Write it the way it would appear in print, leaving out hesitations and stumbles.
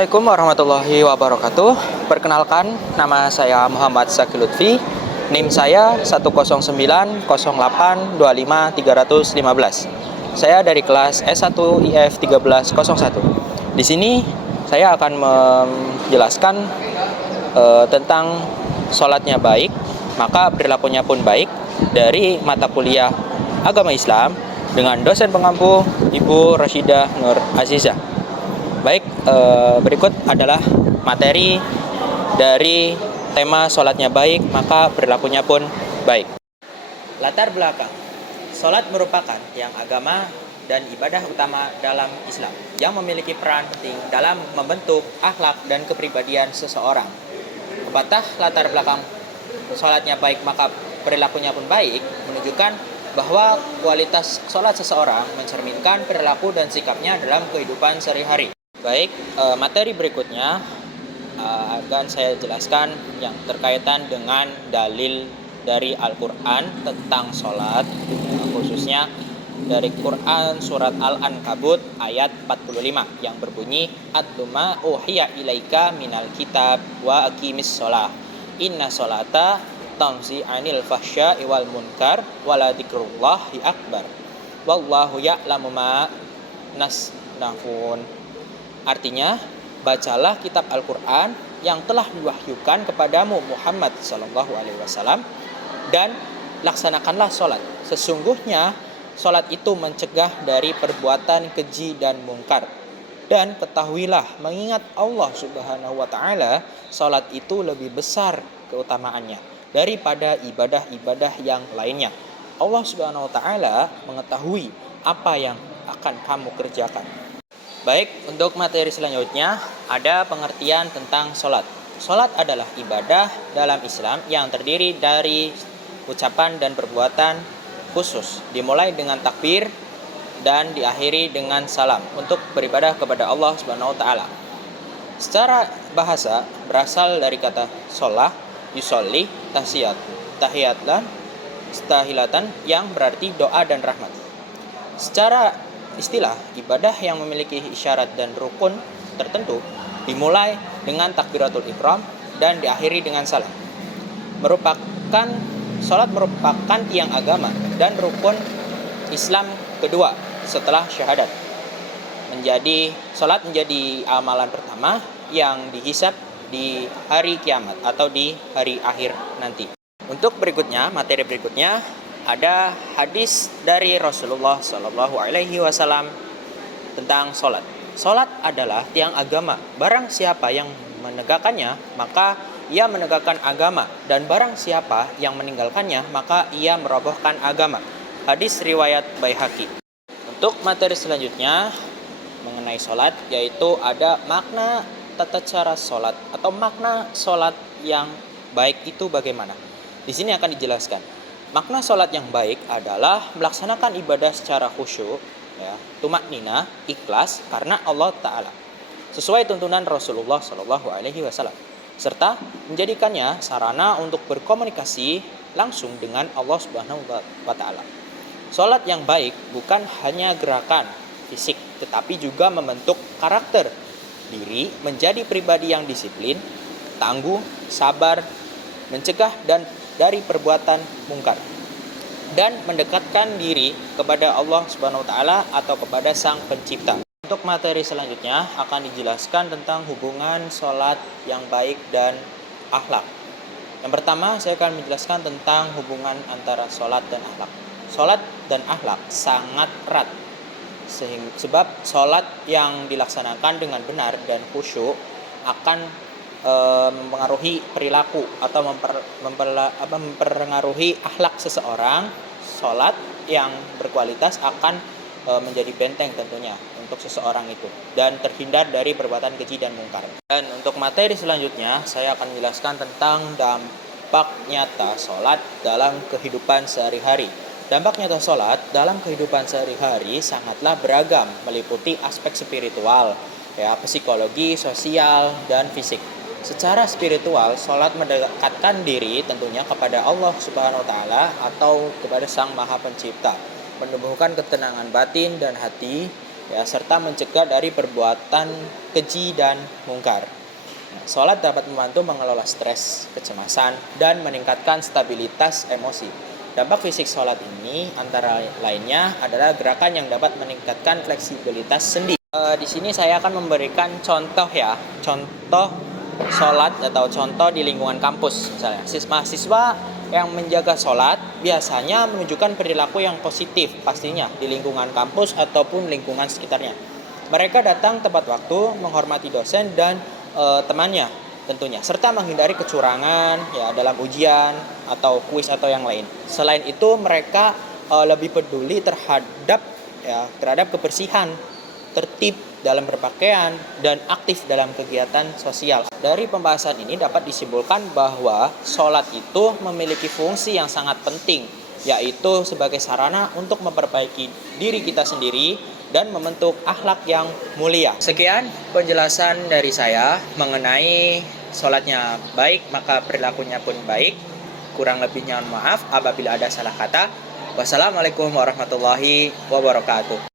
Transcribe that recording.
Assalamualaikum warahmatullahi wabarakatuh. Perkenalkan, nama saya Muhammad Zaki Lutfi. NIM saya 1090825 315. Saya dari kelas S1 IF 1301. Di sini saya akan menjelaskan tentang sholatnya baik, maka perilakunya pun baik, dari mata kuliah Agama Islam dengan dosen pengampu Ibu Rashidah Nur Azizah. Baik, berikut adalah materi dari tema sholatnya baik, maka perilakunya pun baik. Latar belakang. Sholat merupakan tiang agama dan ibadah utama dalam Islam yang memiliki peran penting dalam membentuk akhlak dan kepribadian seseorang. Pepatah latar belakang sholatnya baik maka perilakunya pun baik menunjukkan bahwa kualitas sholat seseorang mencerminkan perilaku dan sikapnya dalam kehidupan sehari-hari. Baik, materi berikutnya akan saya jelaskan yang berkaitan dengan dalil dari Al-Quran tentang sholat, khususnya dari Quran surat Al-Ankabut ayat 45 yang berbunyi At-tuma uhiya ilaika minal kitab wa aqimis sholah inna sholata tanzi anil fahsya'i wal munkar wala dzikrullahi akbar wallahu ya'lamu ma nasnafun. Artinya, bacalah kitab Al-Quran yang telah diwahyukan kepadamu Muhammad SAW dan laksanakanlah sholat. Sesungguhnya sholat itu mencegah dari perbuatan keji dan mungkar. Dan ketahuilah, mengingat Allah Subhanahu wa Ta'ala, sholat itu lebih besar keutamaannya daripada ibadah-ibadah yang lainnya. Allah Subhanahu wa Ta'ala mengetahui apa yang akan kamu kerjakan. Baik, untuk materi selanjutnya ada pengertian tentang sholat. Sholat adalah ibadah dalam Islam yang terdiri dari ucapan dan perbuatan khusus, dimulai dengan takbir dan diakhiri dengan salam untuk beribadah kepada Allah Subhanahu wa Ta'ala. Secara bahasa berasal dari kata sholah, yusolli, tahiyatan yang berarti doa dan rahmat. Secara istilah, ibadah yang memiliki isyarat dan rukun tertentu dimulai dengan takbiratul ihram dan diakhiri dengan salam. Salat merupakan tiang agama dan rukun Islam kedua setelah syahadat. Salat menjadi amalan pertama yang dihisab di hari kiamat atau di hari akhir nanti. Untuk materi berikutnya ada hadis dari Rasulullah SAW tentang sholat. Sholat adalah tiang agama. Barang siapa yang menegakkannya, maka ia menegakkan agama. Dan barang siapa yang meninggalkannya, maka ia merobohkan agama. Hadis riwayat Baihaqi. Untuk materi selanjutnya mengenai sholat, yaitu ada makna tata cara sholat atau makna sholat yang baik itu bagaimana. Di sini akan dijelaskan. Makna sholat yang baik adalah melaksanakan ibadah secara khusyuk, tumaknina, ikhlas karena Allah Ta'ala, sesuai tuntunan Rasulullah SAW, serta menjadikannya sarana untuk berkomunikasi langsung dengan Allah Subhanahu wa Ta'ala. Sholat yang baik bukan hanya gerakan fisik, tetapi juga membentuk karakter diri menjadi pribadi yang disiplin, tangguh, sabar, mencegah dari perbuatan mungkar dan mendekatkan diri kepada Allah Subhanahu wa Ta'ala atau kepada Sang Pencipta. Untuk materi selanjutnya akan dijelaskan tentang hubungan sholat yang baik dan akhlak. Yang pertama, saya akan menjelaskan tentang hubungan antara sholat dan akhlak. Sholat dan akhlak sangat erat, sebab sholat yang dilaksanakan dengan benar dan khusyuk akan mempengaruhi perilaku atau mempengaruhi akhlak seseorang. Sholat yang berkualitas akan menjadi benteng tentunya untuk seseorang itu dan terhindar dari perbuatan keji dan mungkar. Dan untuk materi selanjutnya saya akan menjelaskan tentang dampak nyata sholat dalam kehidupan sehari-hari. Dampak nyata sholat dalam kehidupan sehari-hari sangatlah beragam, meliputi aspek spiritual, psikologi, sosial, dan fisik. Secara spiritual, sholat mendekatkan diri tentunya kepada Allah Subhanahu wa Ta'ala atau kepada Sang Maha Pencipta, menumbuhkan ketenangan batin dan hati, ya, serta mencegah dari perbuatan keji dan mungkar. Nah, sholat dapat membantu mengelola stres, kecemasan, dan meningkatkan stabilitas emosi. Dampak fisik sholat ini antara lainnya adalah gerakan yang dapat meningkatkan fleksibilitas sendi. Di sini saya akan memberikan contoh ya, contoh sholat atau contoh di lingkungan kampus. Misalnya, mahasiswa yang menjaga sholat biasanya menunjukkan perilaku yang positif pastinya di lingkungan kampus ataupun lingkungan sekitarnya. Mereka datang tepat waktu, menghormati dosen dan temannya tentunya, serta menghindari kecurangan ya dalam ujian atau kuis atau yang lain. Selain itu, mereka lebih peduli terhadap kebersihan, tertib dalam berpakaian, dan aktif dalam kegiatan sosial. Dari pembahasan ini dapat disimpulkan bahwa sholat itu memiliki fungsi yang sangat penting, yaitu sebagai sarana untuk memperbaiki diri kita sendiri dan membentuk akhlak yang mulia. Sekian penjelasan dari saya mengenai sholatnya baik, maka perilakunya pun baik. Kurang lebihnya mohon maaf apabila ada salah kata. Wassalamualaikum warahmatullahi wabarakatuh.